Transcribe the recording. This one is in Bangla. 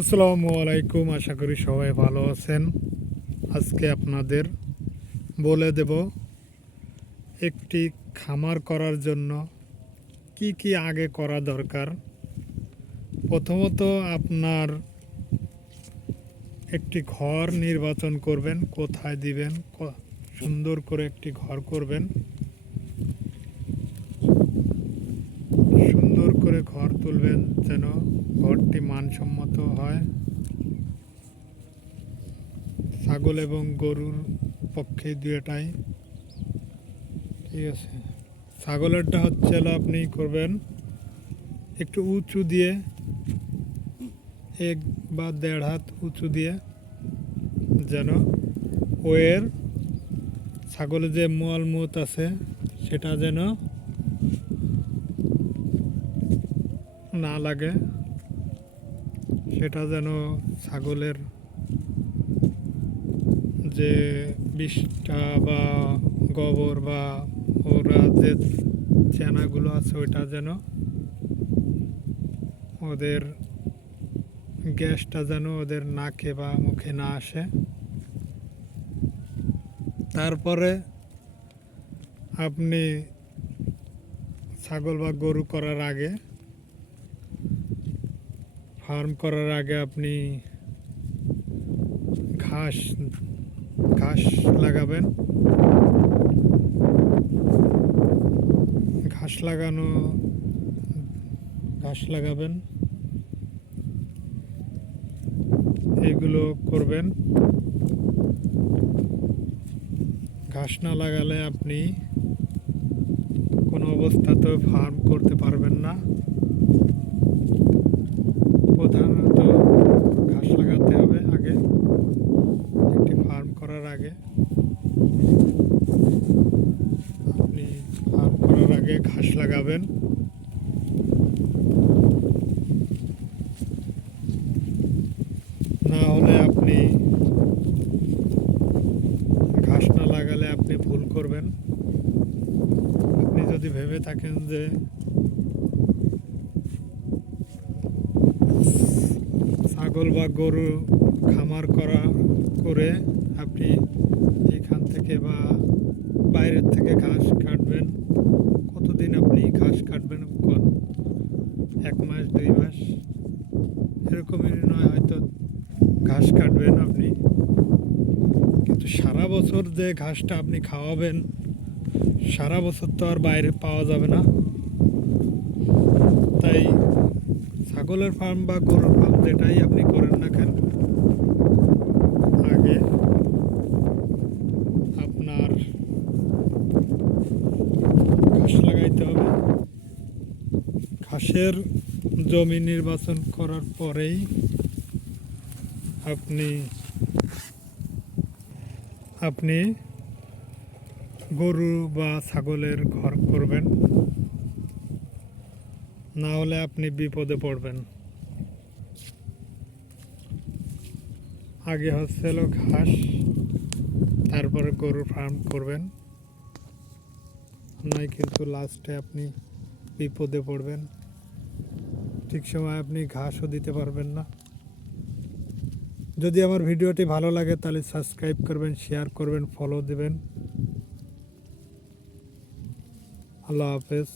আসসালামু আলাইকুম, আশা করি সবাই ভালো আছেন। আজকে আপনাদের বলে দেব একটি খামার করার জন্য কি কি আগে করা দরকার। প্রথমত আপনার একটি ঘর নির্বাচন করবেন, কোথায় দিবেন, সুন্দর করে একটি ঘর করবেন। সুন্দর করে ঘর তুলবেন যেন ঘরটি মানসম্মত হয়। ছাগল এবং গরুর পক্ষে দুটাই ঠিক আছে। ছাগলেরটা হচ্ছে আপনি করবেন একটু উঁচু দিয়ে, 1 বা 1.5 হাত উঁচু দিয়ে, যেন ওয়ের ছাগলের যে মলমূত আছে সেটা যেন না লাগে, সেটা যেন ছাগলের যে বিষটা বা গোবর বা ওরা যে চেনাগুলো আছে ওইটা যেন ওদের গ্যাসটা যেন ওদের নাকে বা মুখে না আসে। তারপরে আপনি ছাগল বা গরু করার আগে, ফার্ম করার আগে আপনি ঘাস লাগাবেন। ঘাস লাগাবেন, এগুলো করবেন। ঘাস না লাগালে আপনি কোনো অবস্থাতেও ফার্ম করতে পারবেন না। প্রধানত ঘাস লাগাতে হবে আগে, একটি ফার্ম করার আগে। আপনি ফার্ম করার আগে ঘাস লাগাবেন। না হলে আপনি ঘাস না লাগালে আপনি ভুল করবেন। আপনি যদি ভেবে থাকেন যে ছাগল বা গরু খামার করে আপনি এখান থেকে বা বাইরের থেকে ঘাস কাটবেন, কতদিন আপনি ঘাস কাটবেন? কোন 1 মাস 2 মাস এরকমই নয়, হয়তো ঘাস কাটবেন আপনি, কিন্তু সারা বছর যে ঘাসটা আপনি খাওয়াবেন সারা বছর তো আর বাইরে পাওয়া যাবে না। তাই ছাগলের ফার্ম বা গরুর ফার্ম যেটাই আপনি করেন না কেন, আগে আপনার ঘাস লাগাইতে হবে। ঘাসের জমি নির্বাচন করার পরেই আপনি গরু বা ছাগলের ঘর করবেন, না হলে আপনি বিপদে পড়বেন। আগে হচ্ছিল ঘাস, তারপরে গরুর ফার্ম করবেন, নয় কিন্তু লাস্টে আপনি বিপদে পড়বেন। ঠিক সময় আপনি ঘাসও দিতে পারবেন না। যদি আমার ভিডিওটি ভালো লাগে তাহলে সাবস্ক্রাইব করবেন, শেয়ার করবেন, ফলো দেবেন। আল্লাহ হাফেজ।